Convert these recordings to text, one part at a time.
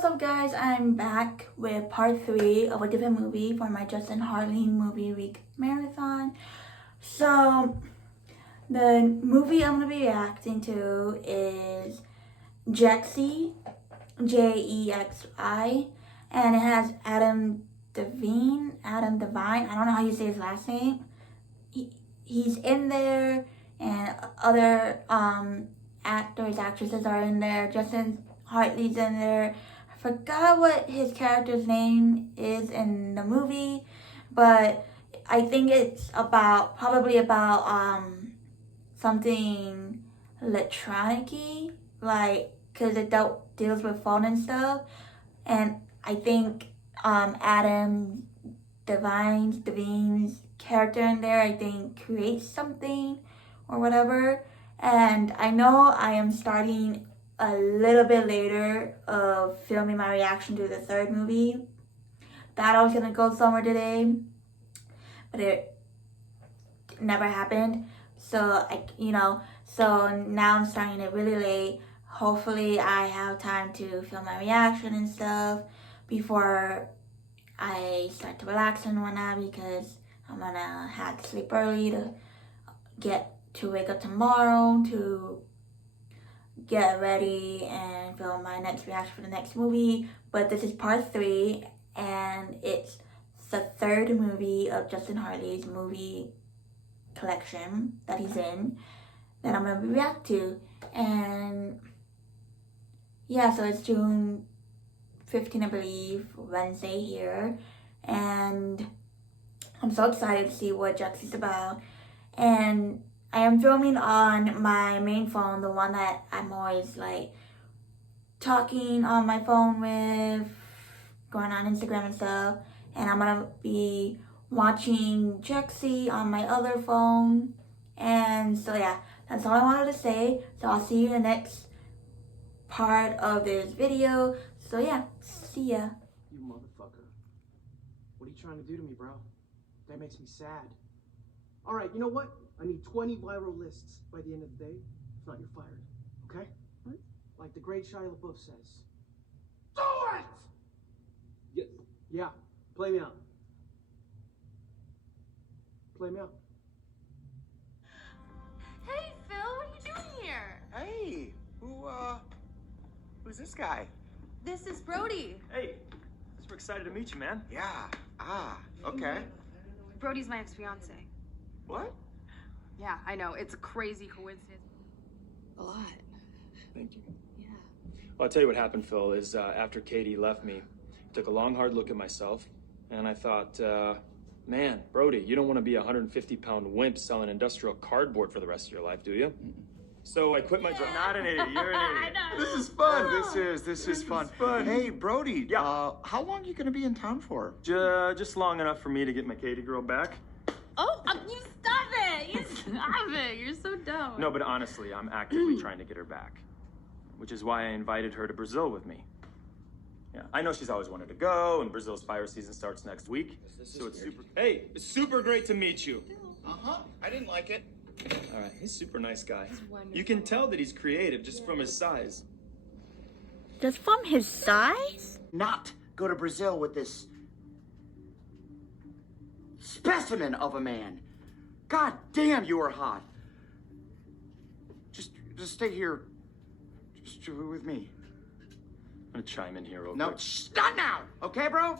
what's up guys? I'm back with part 3 of a different movie for my Justin Hartley movie week marathon. So the movie I'm going to be reacting to is Jexi, Jexi, and it has Adam Devine, I don't know how you say his last name. He's in there, and other actors, actresses are in there. Justin Hartley's in there. I forgot what his character's name is in the movie, but I think it's probably about something electronic-y, like, because it deals with phone and stuff. And I think Adam Devine's character in there, I think, creates something or whatever. And I know I am starting a little bit later of filming my reaction to the third movie. Thought I was gonna go somewhere today, but it never happened. So so now I'm starting it really late. Hopefully I have time to film my reaction and stuff before I start to relax and whatnot, because I'm gonna have to sleep early to wake up tomorrow to get ready and film my next reaction for the next movie. But this is part 3, and it's the third movie of Justin Hartley's movie collection that he's in that I'm gonna react to. And yeah, so it's June 15, I believe, Wednesday here, and I'm so excited to see what Jexi's about. And I am filming on my main phone, the one that I'm always like talking on my phone with, going on Instagram and stuff. And I'm gonna be watching Jexi on my other phone. And so yeah, that's all I wanted to say. So I'll see you in the next part of this video. So yeah, see ya. You motherfucker. What are you trying to do to me, bro? That makes me sad. Alright, you know what? I need 20 viral lists by the end of the day. If not, you're fired. Okay? What? Like the great Shia LaBeouf says. Do it! Yeah. Play me out. Play me out. Hey, Phil, what are you doing here? Hey, who's this guy? This is Brody. Hey, super excited to meet you, man. Yeah, okay. Brody's my ex-fiance. What? Yeah, I know. It's a crazy coincidence. A lot. Thank you. Yeah. Well, I'll tell you what happened, Phil, is after Katie left me, I took a long, hard look at myself, and I thought, man, Brody, you don't want to be a 150-pound wimp selling industrial cardboard for the rest of your life, do you? So I quit my job. Not an idiot, you're an idiot. This is fun. This is fun. Hey, Brody. Yeah. How long are you gonna be in town for? Just long enough for me to get my Katie girl back. Oh, you stop it! You stop it! You're so dumb. No, but honestly, I'm actively trying to get her back, which is why I invited her to Brazil with me. Yeah, I know she's always wanted to go, and Brazil's fire season starts next week. So it's super. Hey, it's super great to meet you. I didn't like it. All right, he's a super nice guy. wonderful. You can tell that he's creative just from his size. Just from his size? Not go to Brazil with this specimen of a man. God damn, you are hot. Just stay here. Just with me. I'm gonna chime in here real No, quick. not now, okay, bro?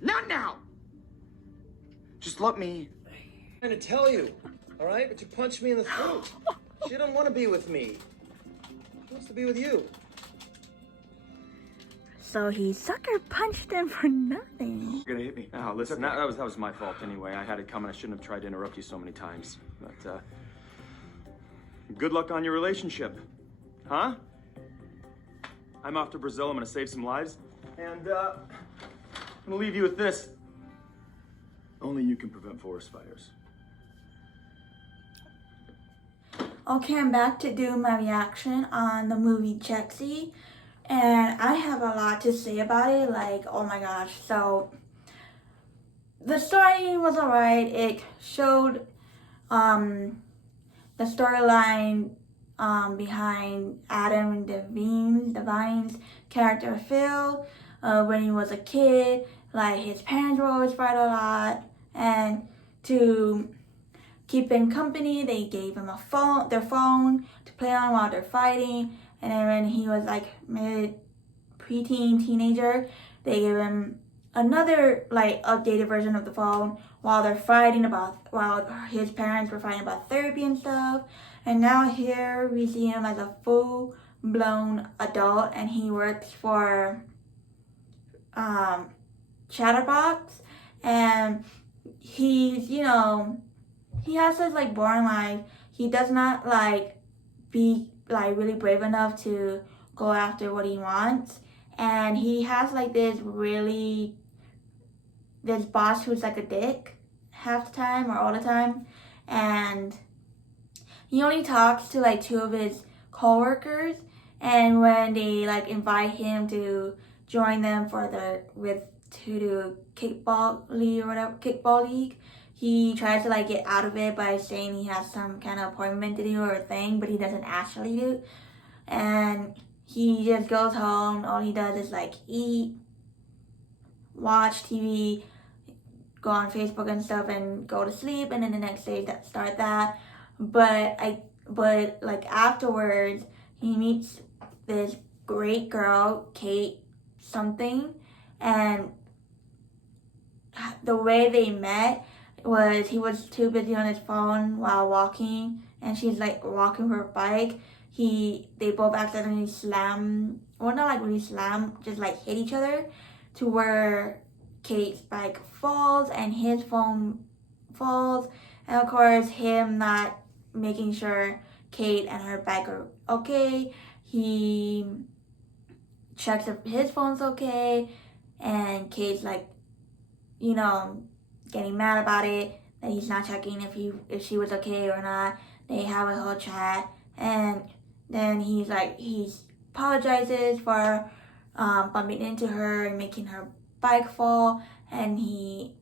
Not now. Just let me. I'm trying to tell you, all right? But you punched me in the throat. She doesn't want to be with me. She wants to be with you. So he sucker punched him for nothing. You're gonna hit me. Oh, listen, that was my fault anyway. I had it coming. I shouldn't have tried to interrupt you so many times. But, good luck on your relationship. Huh? I'm off to Brazil. I'm gonna save some lives. And, I'm gonna leave you with this. Only you can prevent forest fires. Okay, I'm back to do my reaction on the movie Jexi, and I have a lot to say about it. Like, oh my gosh. So the story was alright. It showed the storyline behind Adam Devine's character Phil. When he was a kid, like his parents were always fight a lot, and to keep him company, they gave him their phone to play on while they're fighting. And then when he was like preteen teenager, they gave him another like updated version of the phone while his parents were fighting about therapy and stuff. And now here we see him as a full-blown adult, and he works for Chatterbox, and he's, he has this like boring life. He does not like be like really brave enough to go after what he wants, and he has like this boss who's like a dick half the time or all the time, and he only talks to like 2 of his coworkers, and when they like invite him to join them to do kickball league, he tries to like get out of it by saying he has some kind of appointment to do or a thing, but he doesn't actually do. And he just goes home. All he does is like eat, watch TV, go on Facebook and stuff, and go to sleep. And then the next day start that. But like afterwards, he meets this great girl, Kate something, and the way they met was he was too busy on his phone while walking, and she's like walking her bike. They both accidentally just like hit each other to where Kate's bike falls and his phone falls, and of course him not making sure Kate and her bike are okay. He checks if his phone's okay, and Kate's like, getting mad about it, that he's not checking if she was okay or not. They have a whole chat, and then he apologizes for bumping into her and making her bike fall, and he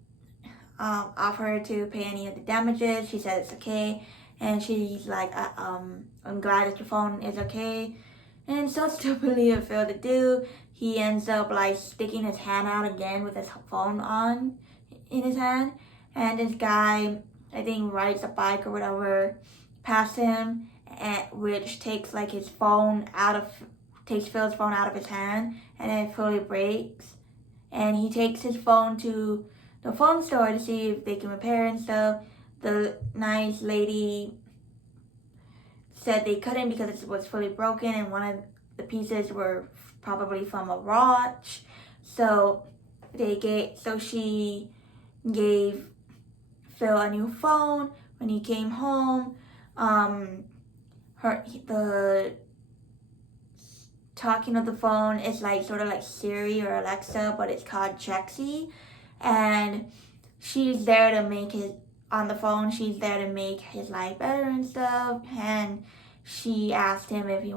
offered to pay any of the damages. She said it's okay, and she's like, I'm glad that your phone is okay. And so stupidly of Phil to do, he ends up like sticking his hand out again with his phone on in his hand, and this guy, I think, rides a bike or whatever past him, which takes like Phil's phone out of his hand, and then it fully breaks. And he takes his phone to the phone store to see if they can repair and stuff. The nice lady said they couldn't because it was fully broken, and one of the pieces were probably from a watch. So she gave Phil a new phone when he came home. The talking of the phone is like sort of like Siri or Alexa, but it's called Jexi, and she's there to make his life better and stuff. And she asked him if he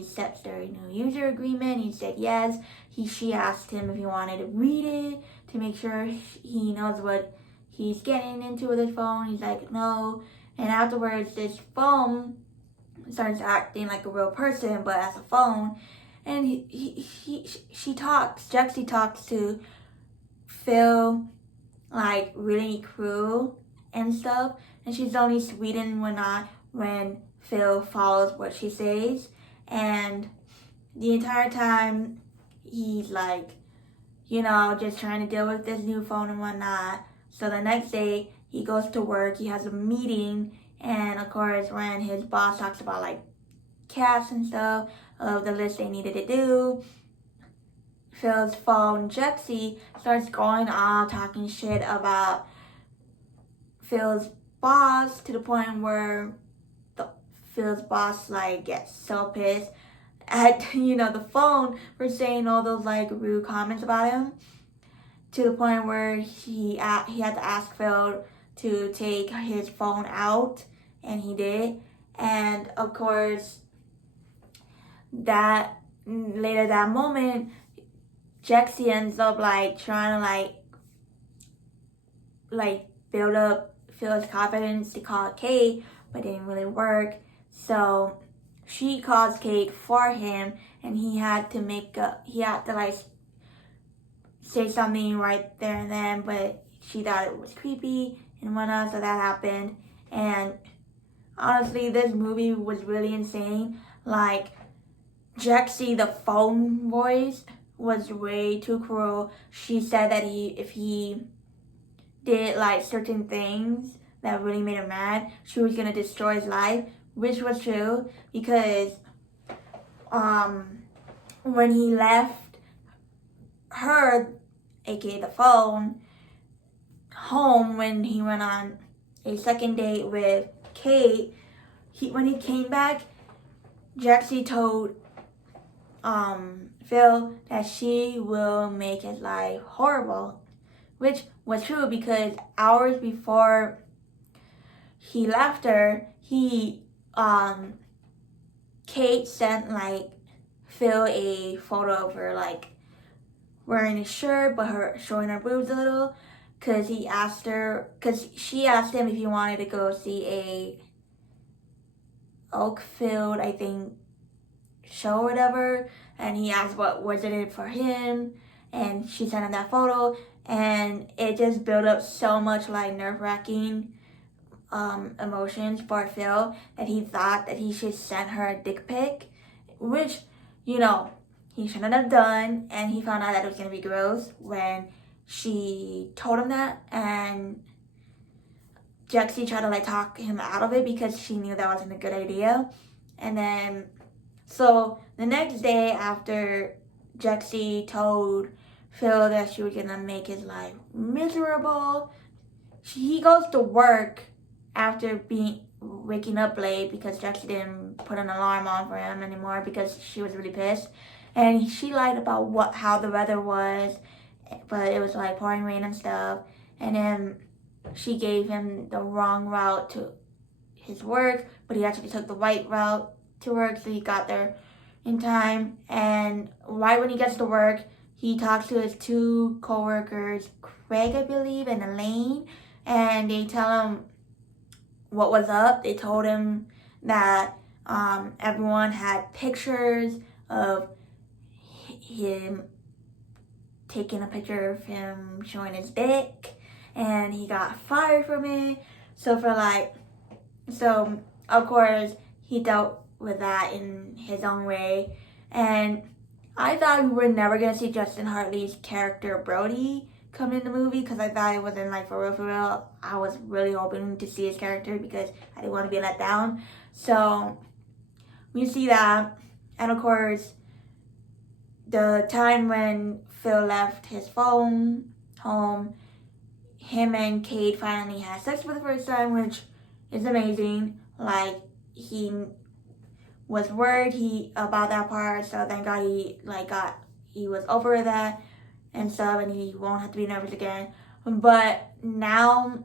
accepts their new user agreement. He said yes. She asked him if he wanted to read it to make sure he knows what he's getting into with his phone. He's like, no. And afterwards, this phone starts acting like a real person, but as a phone. And Jexi talks to Phil like really cruel and stuff. And she's only sweet and whatnot when Phil follows what she says. And the entire time, he's like, just trying to deal with this new phone and whatnot. So the next day, he goes to work, he has a meeting, and of course, when his boss talks about like cats and stuff, of the list they needed to do, Phil's phone, Jexi, starts going off, talking shit about Phil's boss, to the point where Phil's boss like gets so pissed at the phone for saying all those like rude comments about him, to the point where he had to ask Phil to take his phone out, and he did. And of course, that moment, Jexi ends up like trying to like build up Phil's confidence to call Kate, but it didn't really work. So she calls Kate for him, and he had to like say something right there and then, but she thought it was creepy and whatnot, so that happened. And honestly, this movie was really insane. Like, Jexi, the phone voice, was way too cruel. She said that if he did like certain things that really made her mad, she was gonna destroy his life, which was true, because when he left her, aka the phone, home when he went on a second date with Kate, when he came back, Jexi told Phil that she will make his life horrible, which was true, because hours before he left her, Kate sent like Phil a photo of her like wearing a shirt but her showing her boobs a little, because she asked him if he wanted to go see a Oakfield, I think, show or whatever, and he asked what was it for him, and she sent him that photo, and it just built up so much like nerve-wracking emotions for Phil that he thought that he should send her a dick pic, which, you know, he shouldn't have done, and he found out that it was gonna be gross when she told him that, and Jexi tried to like talk him out of it because she knew that wasn't a good idea. And then, so the next day after Jexi told Phil that she was gonna make his life miserable, he goes to work after waking up late because Jexi didn't put an alarm on for him anymore because she was really pissed. And she lied about how the weather was, but it was like pouring rain and stuff. And then she gave him the wrong route to his work, but he actually took the right route to work, so he got there in time. And right when he gets to work, he talks to his two co-workers, Craig, I believe, and Elaine, and they tell him what was up. They told him that everyone had pictures of him taking a picture of him showing his dick, and he got fired from it. So of course he dealt with that in his own way. And I thought we were never gonna see Justin Hartley's character Brody come in the movie, because I thought it wasn't like for real. I was really hoping to see his character because I didn't want to be let down. So we see that, and of course the time when Phil left his phone home, him and Kate finally had sex for the first time, which is amazing. Like, he was worried about that part, so thank God he was over that and stuff, and he won't have to be nervous again. But now,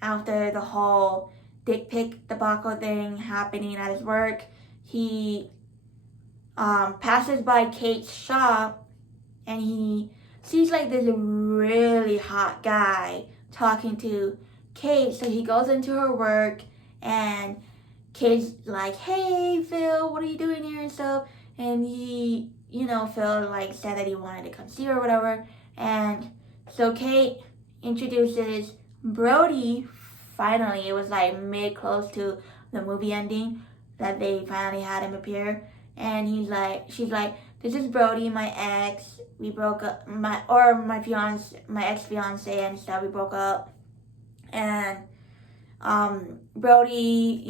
after the whole dick pic debacle thing happening at his work, he passes by Kate's shop, and he sees like this really hot guy talking to Kate. So he goes into her work, and Kate's like, "Hey Phil, what are you doing here?" and stuff. And Phil like said that he wanted to come see her or whatever. And so Kate introduces Brody. Finally, it was like close to the movie ending that they finally had him appear. And she's like, "This is Brody, my ex. We broke up, my ex-fiance and stuff. We broke up." And Brody,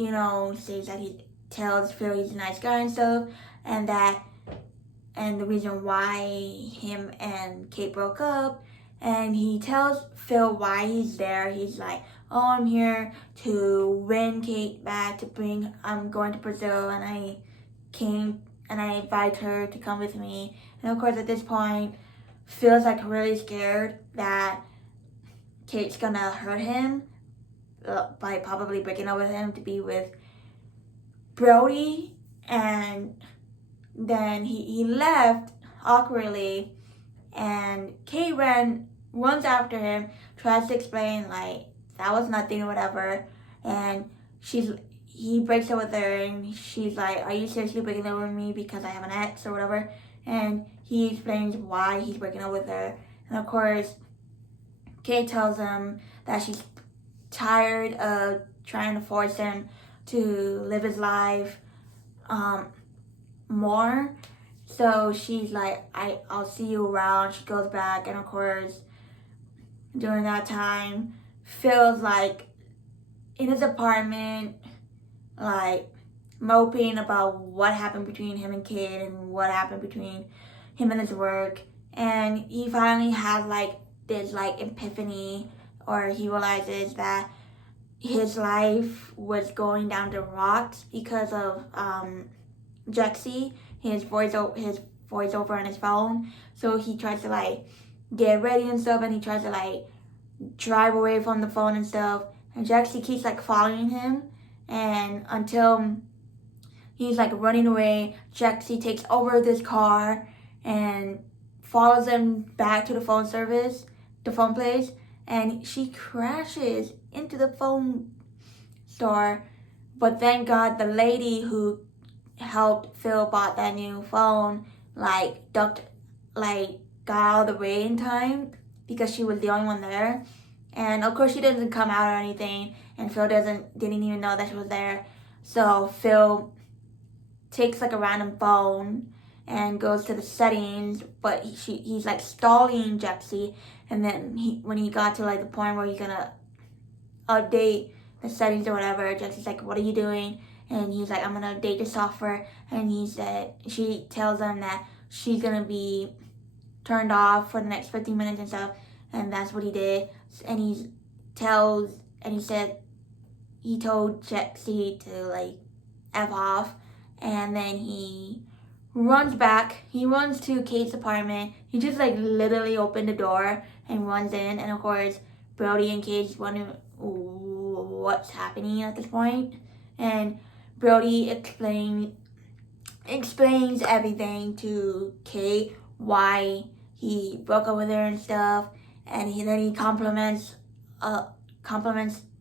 says that he tells Phil he's a nice guy and stuff, and the reason why him and Kate broke up. And he tells Phil why he's there. He's like, "Oh, I'm here to win Kate back, I'm going to Brazil, and I invite her to come with me." And of course, at this point, Phil's like really scared that Kate's gonna hurt him by probably breaking up with him to be with Brody. And then he left awkwardly, and Kate runs after him, tries to explain like that was nothing or whatever, and he breaks up with her, and she's like, are you seriously breaking up with me because I have an ex or whatever? And he explains why he's breaking up with her. And of course, Kate tells him that she's tired of trying to force him to live his life more. So she's like, I'll see you around. She goes back, and of course, during that time, Phil's like in his apartment, like moping about what happened between him and Kate and what happened between him and his work. And he finally has like this like epiphany, or he realizes that his life was going down the rocks because of Jexi, his voiceover on his phone. So he tries to like get ready and stuff, and he tries to like drive away from the phone and stuff. And Jexi keeps like following him, and until he's like running away, Jexi takes over this car and follows him back to the phone place, and she crashes into the phone store. But thank God the lady who helped Phil bought that new phone like got out of the way in time, because she was the only one there. And of course she doesn't come out or anything, and Phil didn't even know that she was there. So Phil takes like a random phone and goes to the settings, but he's like stalling Jexi. And then when he got to like the point where he's gonna update the settings or whatever, Jexi's like, what are you doing? And he's like, I'm gonna update the software. And she tells him that she's gonna be turned off for the next 15 minutes and stuff. And that's what he did. And he told Jexi to like F off. And then he runs back. He runs to Kate's apartment. He just like literally opened the door and runs in. And of course, Brody and Kate just wondering what's happening at this point. And Brody explains everything to Kate, why he broke up with her and stuff. And then he compliments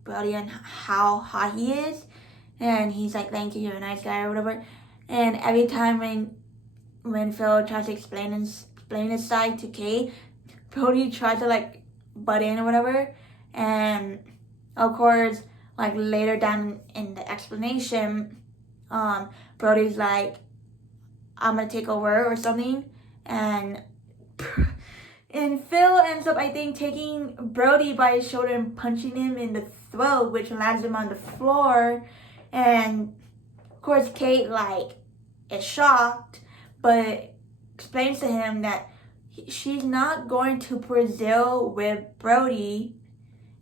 Brody on how hot he is. And he's like, thank you, you're a nice guy or whatever. And every time when Phil tries to explain his side to Kate, Brody tries to like butt in or whatever. And of course, like later down in the explanation, Brody's like, I'm gonna take over or something. And Phil ends up, I think, taking Brody by his shoulder and punching him in the throat, which lands him on the floor. And of course, Kate like is shocked, but explains to him that she's not going to Brazil with Brody,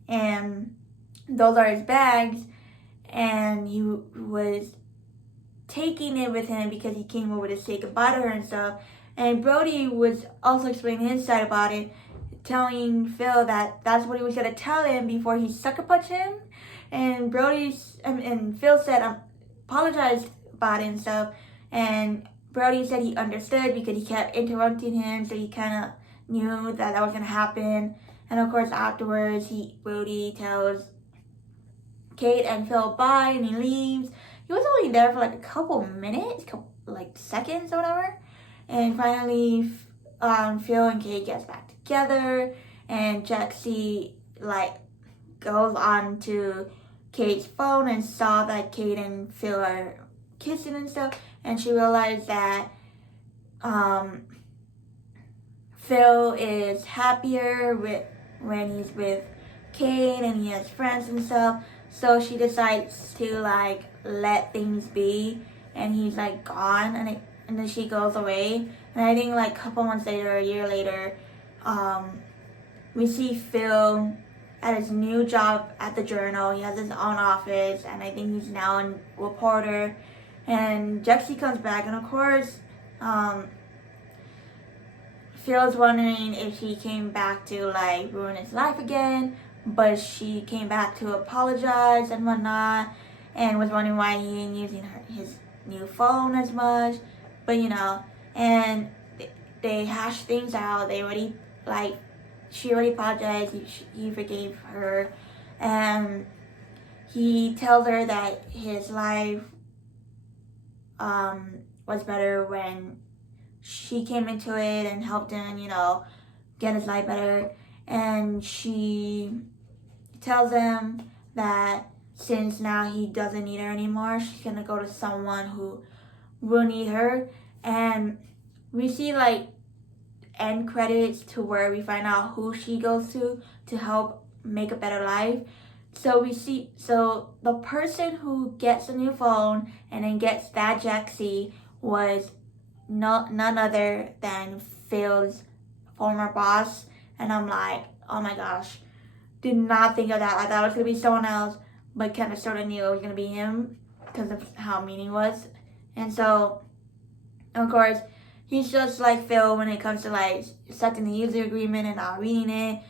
and those are his bags, and he was taking it with him because he came over to say goodbye to her and stuff. And Brody was also explaining his side about it, telling Phil that that's what he was gonna tell him before he sucker punched him. And Phil said apologized about it and stuff. And Brody said he understood because he kept interrupting him, so he kind of knew that was gonna happen. And of course, afterwards, Brody tells Kate and Phil bye, and he leaves. He was only there for like a couple minutes, like seconds or whatever. And finally, Phil and Kate gets back together, and Jexi like goes on to Kate's phone and saw that Kate and Phil are kissing and stuff, and she realized that Phil is happier when he's with Kate and he has friends and stuff. So she decides to like let things be, and he's like gone, and then she goes away. And I think like a couple months later, a year later, we see Phil at his new job at the Journal. He has his own office, and I think he's now a reporter. And Jexi comes back, and of course, Phil's wondering if she came back to like ruin his life again, but she came back to apologize and whatnot, and was wondering why he ain't using his new phone as much. But and they hashed things out. They already she already apologized. He forgave her, and he tells her that his life was better when she came into it and helped him, get his life better. And she tells him that since now he doesn't need her anymore, she's gonna go to someone who will need her. And we see like end credits to where we find out who she goes to help make a better life. So the person who gets a new phone and then gets that Jexi was none other than Phil's former boss. And I'm like, oh my gosh, did not think of that. I thought it was gonna be someone else, but kind of sort of knew it was gonna be him because of how mean he was. And so, of course, he's just like Phil when it comes to like accepting the user agreement and not reading it.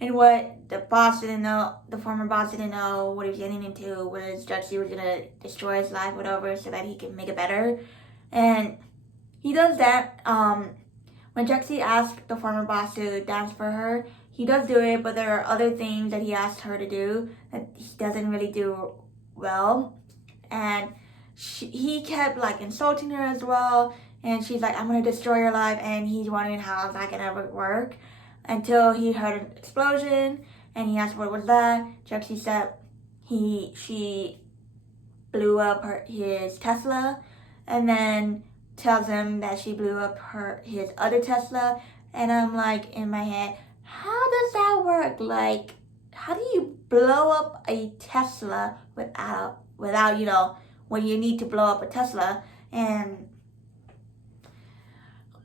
And what the boss didn't know, the former boss didn't know what he was getting into was Jexi was gonna destroy his life, whatever, so that he can make it better. And he does that. When Jexi asked the former boss to dance for her, he does do it, but there are other things that he asked her to do that he doesn't really do well. And he kept like insulting her as well. And she's like, I'm gonna destroy your life. And he's wondering how that can ever work. Until he heard an explosion and he asked what was that. Jexi said she blew up his Tesla, and then tells him that she blew up his other Tesla. And I'm like in my head, how does that work? Like, how do you blow up a Tesla without when you need to blow up a Tesla? And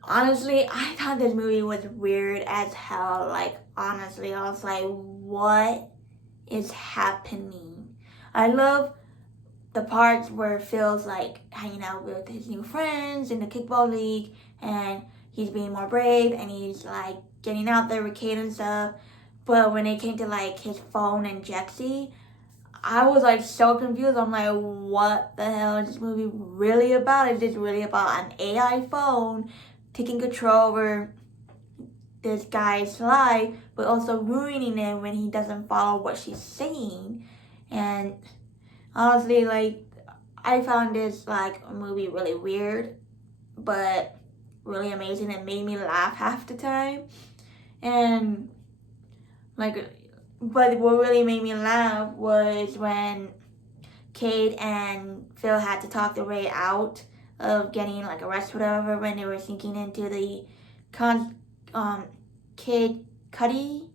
honestly, I thought this movie was weird as hell. Like, honestly, I was like, what is happening? I love the parts where Phil's like hanging out with his new friends in the kickball league, and he's being more brave, and he's like getting out there with Kate and stuff. But when it came to like his phone and Jexi, I was like so confused. I'm like, what the hell is this movie really about? Is this really about an AI phone taking control over this guy's life, but also ruining it when he doesn't follow what she's saying? And honestly, like, I found this like a movie really weird, but really amazing. It made me laugh half the time. And like, but what really made me laugh was when Kate and Phil had to talk their way out of getting like arrested or whatever when they were sneaking into the Kid Cudi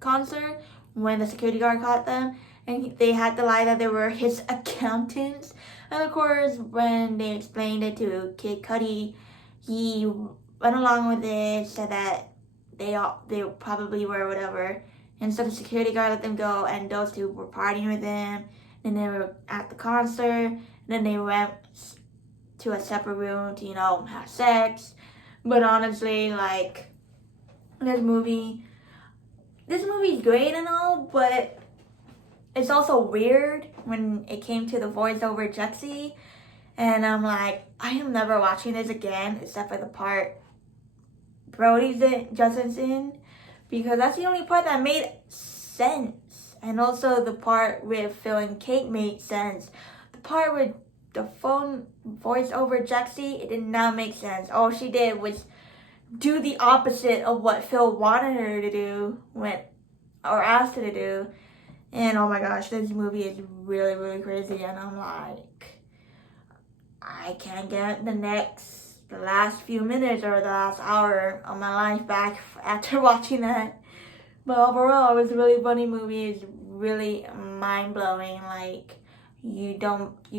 concert when the security guard caught them, and they had to lie that they were his accountants. And of course, when they explained it to Kid Cudi, he went along with it, said that they probably were whatever. And so the security guard let them go, and those two were partying with him. Then they were at the concert, and then they went to a separate room to, have sex. But honestly, like, this movie's great and all, but it's also weird when it came to the voiceover Jexi. And I'm like, I am never watching this again except for the part Justin's in, because that's the only part that made sense. And also the part with Phil and Kate made sense. The part with the phone voiceover Jexi, it did not make sense. All she did was do the opposite of what Phil wanted her to do or asked her to do. And oh my gosh, this movie is really, really crazy. And I'm like, I can't get the last few minutes or the last hour of my life back after watching that. But overall, it was a really funny movie. It's really mind-blowing. Like, you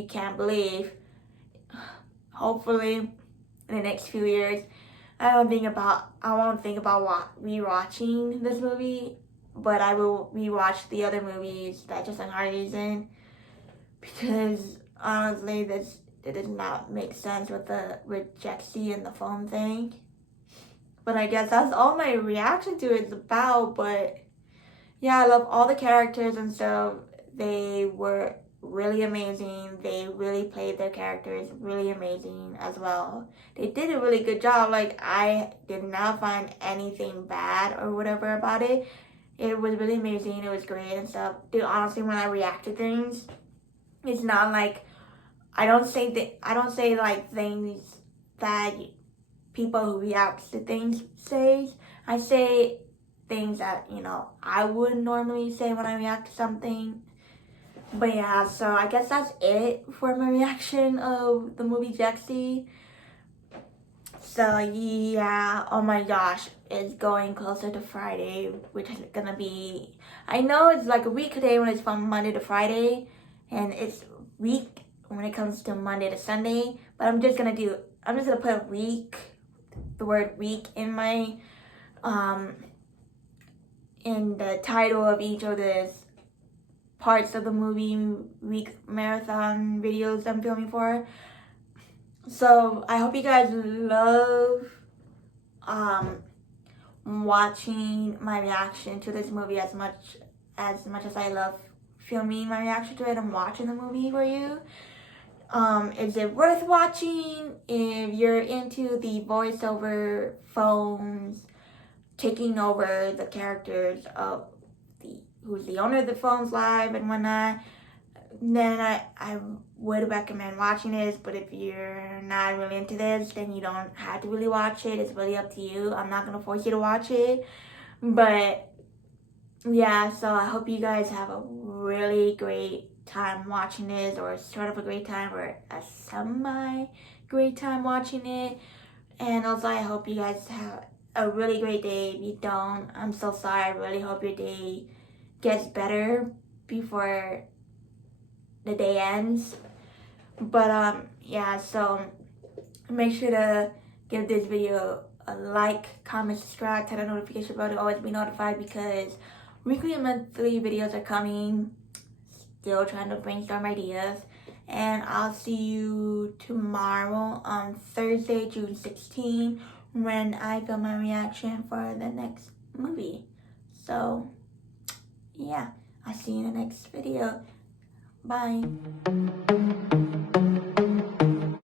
can't believe. Hopefully, in the next few years, I won't think about rewatching this movie, but I will rewatch the other movies that Justin Hartley's in, because honestly, it does not make sense with Jexi and the phone thing. But I guess that's all my reaction to it's about. But yeah, I love all the characters and stuff. They were really amazing. They really played their characters really amazing as well. They did a really good job. Like, I did not find anything bad or whatever about it. It was really amazing. It was great and stuff. Dude, honestly, when I react to things, it's not like I don't say like things that people who react to things say. I say things that, you know, I wouldn't normally say when I react to something. But yeah, so I guess that's it for my reaction of the movie Jexi. So yeah, oh my gosh, it's going closer to Friday, which is gonna be, I know it's like a week today when it's from Monday to Friday, and it's week when it comes to Monday to Sunday, but I'm just gonna put week, the word week in my, in the title of each of the parts of the movie week marathon videos I'm filming for. So I hope you guys love watching my reaction to this movie as much as I love filming my reaction to it and watching the movie for you. Is it worth watching if you're into the voiceover phones taking over the characters of who's the owner of the phones live and whatnot? Then I would recommend watching this, but if you're not really into this, then you don't have to really watch it. It's really up to you. I'm not gonna force you to watch it, but yeah, so I hope you guys have a really great time watching this, or sort of a great time, or a semi-great time watching it. And also, I hope you guys have a really great day. If you don't, I'm so sorry. I really hope your day gets better before the day ends. But yeah, so make sure to give this video a like, comment, subscribe, turn on the notification bell to always be notified, because weekly and monthly videos are coming. Still trying to brainstorm ideas. And I'll see you tomorrow on Thursday, June 16, when I film my reaction for the next movie. So yeah, I'll see you in the next video. Bye.